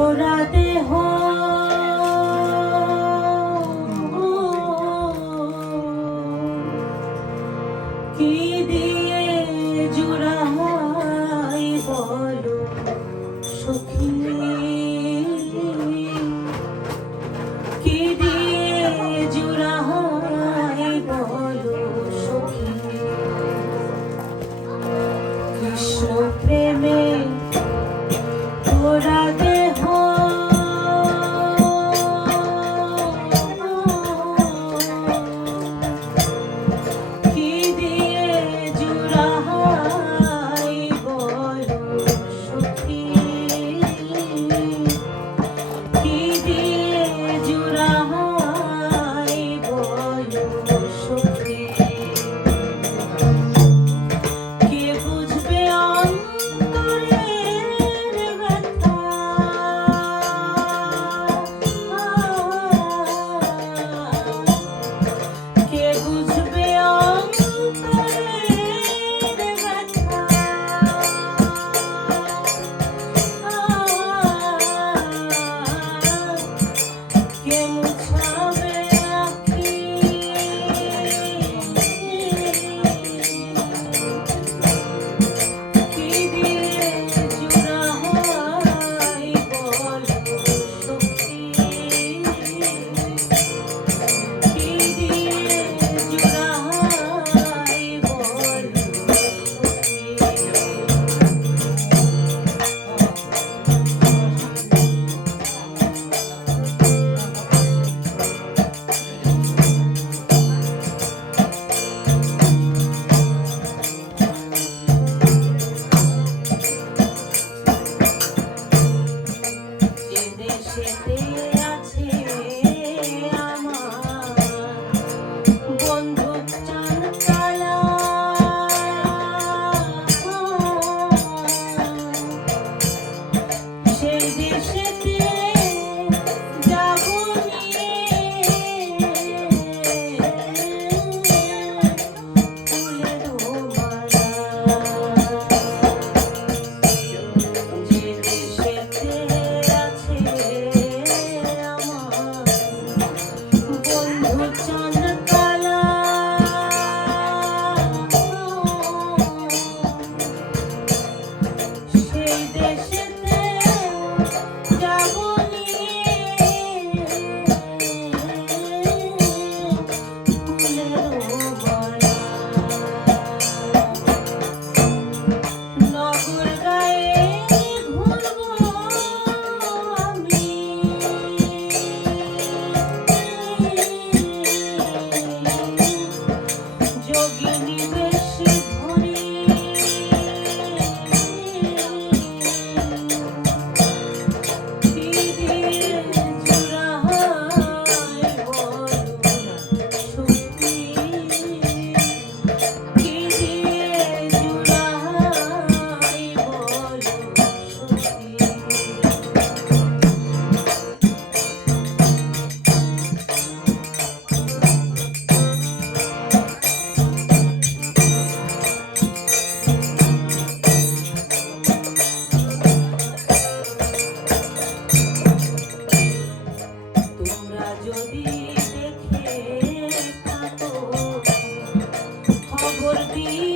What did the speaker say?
মোরা দেহ করবি